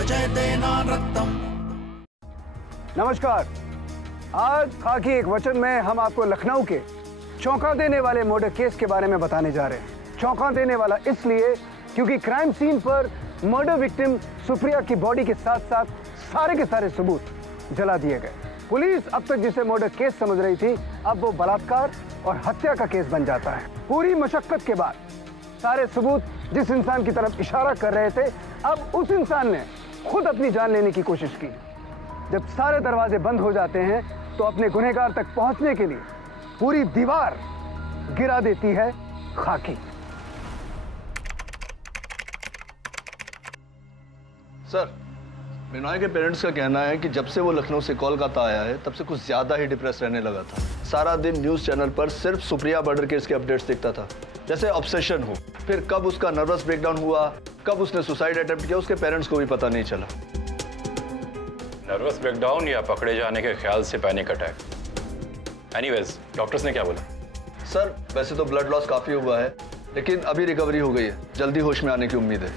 विजयतेना रक्तम्। नमस्कार। आज खाकी एक वचन में हम आपको लखनऊ के चौंका देने वाले मर्डर केस के बारे में बताने जा रहे हैं। चौंका देने वाला इसलिए क्योंकि क्राइम सीन पर मर्डर विक्टिम सुप्रिया की बॉडी के साथ साथ सारे के सारे सबूत जला दिए गए। पुलिस अब तक जिसे मर्डर केस समझ रही थी, अब वो बलात्कार और हत्या का केस बन जाता है। पूरी मशक्कत के बाद सारे सबूत जिस इंसान की तरफ इशारा कर रहे थे, अब उस इंसान ने खुद अपनी जान लेने की कोशिश की। जब सारे दरवाजे बंद हो जाते हैं तो अपने गुनहगार तक पहुंचने के लिए पूरी दीवार गिरा देती है खाकी। सर, बिनॉय के पेरेंट्स का कहना है कि जब से वो लखनऊ से कोलकाता आया है तब से कुछ ज्यादा ही डिप्रेस रहने लगा था। सारा दिन न्यूज चैनल पर सिर्फ सुप्रिया मर्डर केस के अपडेट्स देखता था, जैसे ऑब्सेशन हो। फिर कब उसका नर्वस ब्रेकडाउन हुआ, कब उसने सुसाइड अटेम्प्ट किया, उसके पेरेंट्स को भी पता नहीं चला। नर्वस ब्रेकडाउन या पकड़े जाने के ख्याल से पैनिक अटैक? एनीवेज, डॉक्टर्स ने क्या बोला? सर, वैसे तो ब्लड लॉस काफी हुआ है, लेकिन अभी रिकवरी हो गई है। जल्दी होश में आने की उम्मीद है।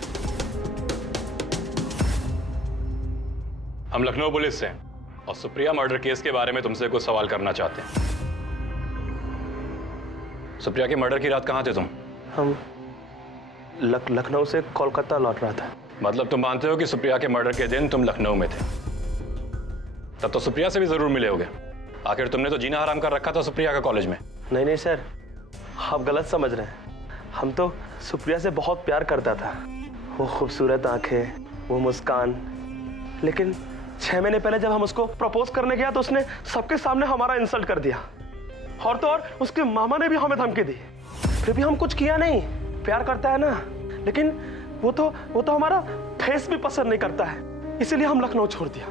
हम लखनऊ पुलिस से हैं और सुप्रिया मर्डर केस के बारे में तुमसे कुछ सवाल करना चाहते हैं। सुप्रिया के मर्डर की रात कहाँ थे तुम? हम लखनऊ से कोलकाता लौट रहा था। मतलब तुम मानते हो कि सुप्रिया के मर्डर के दिन तुम लखनऊ में थे? तब तो सुप्रिया से भी जरूर मिले होगे। आखिर तुमने तो जीना हराम कर रखा था सुप्रिया का कॉलेज में। नहीं सर, आप गलत समझ रहे हैं। हम तो सुप्रिया से बहुत प्यार करता था। वो खूबसूरत आंखें, वो मुस्कान। लेकिन 6 महीने पहले जब हम उसको प्रपोज करने गया तो उसने सबके सामने हमारा इंसल्ट कर दिया। और तो और उसके मामा ने भी हमें धमकी दी। फिर भी हम कुछ किया नहीं। प्यार करता है ना, लेकिन वो तो हमारा फेस भी पसंद नहीं करता है, इसीलिए हम लखनऊ छोड़ दिया।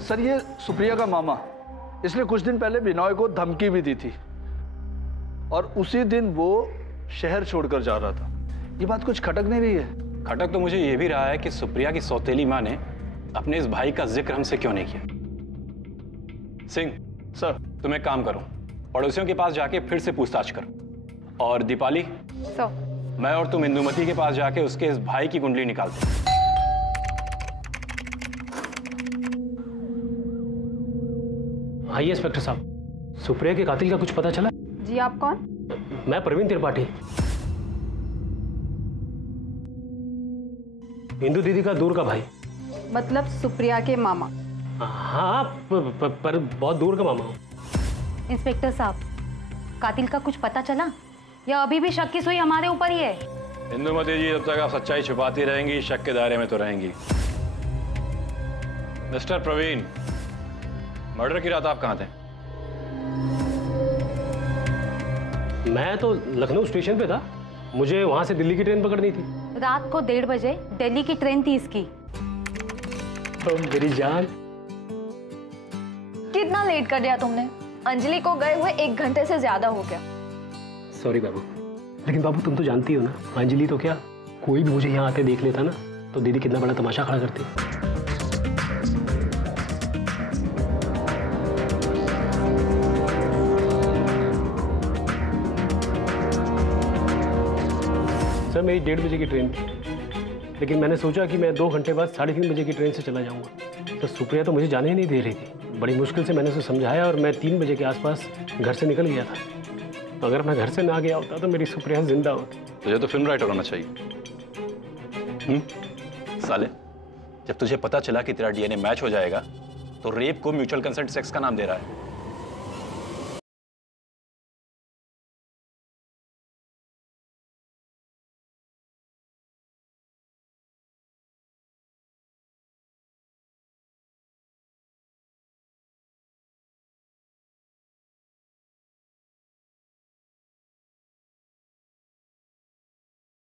सर, ये सुप्रिया का मामा इसलिए कुछ दिन पहले बिनॉय को धमकी भी दी थी और उसी दिन वो शहर छोड़कर जा रहा था। ये बात कुछ खटक नहीं रही है? खटक तो मुझे ये भी रहा है कि सुप्रिया की सौतेली माँ ने अपने इस भाई का जिक्र हमसे क्यों नहीं किया। सिंह सर, तुम एक काम करो, पड़ोसियों के पास जाके फिर से पूछताछ करो। और दीपाली, मैं और तुम इंदुमती के पास जाके उसके इस भाई की कुंडली निकालते हैं। आइए इंस्पेक्टर साहब, सुप्रिया के कातिल का कुछ पता चला? जी, आप कौन? मैं प्रवीण त्रिपाठी, इंदु दीदी का दूर का भाई। मतलब सुप्रिया के मामा? हाँ, पर बहुत दूर का मामा हूँ। इंस्पेक्टर साहब, कातिल का कुछ पता चला या अभी भी शक की सुई हमारे ऊपर ही है? इंदुमती जी, जब तक आप सच्चाई छुपाती रहेंगी शक के दायरे में तो रहेंगी। मिस्टर प्रवीण, मर्डर की रात आप कहाँ थे? मैं तो लखनऊ स्टेशन पे था। मुझे वहां से दिल्ली की ट्रेन पकड़नी थी। रात को 1:30 बजे दिल्ली की ट्रेन थी इसकी। तो मेरी जान, कितना लेट कर दिया तुमने? अंजलि को गए हुए 1 घंटे से ज्यादा हो गया। सॉरी बाबू। लेकिन बाबू, तुम तो जानती हो ना, अंजलि तो क्या, कोई भी मुझे यहाँ आते देख लेता ना तो दीदी कितना बड़ा तमाशा खड़ा करती। सर, मेरी 1:30 बजे की ट्रेन थी, लेकिन मैंने सोचा कि मैं 2 घंटे बाद 3:30 बजे की ट्रेन से चला जाऊंगा। तो सुप्रिया तो मुझे जाने ही नहीं दे रही थी। बड़ी मुश्किल से मैंने उसे समझाया और मैं 3 बजे के आसपास घर से निकल गया था। तो अगर मैं घर से ना गया होता तो मेरी सुप्रिया जिंदा होती। तुझे तो फिल्म राइटर होना चाहिए। साले, जब तुझे पता चला कि तेरा डीएनए मैच हो जाएगा तो रेप को म्यूचुअल कंसेंट सेक्स का नाम दे रहा है।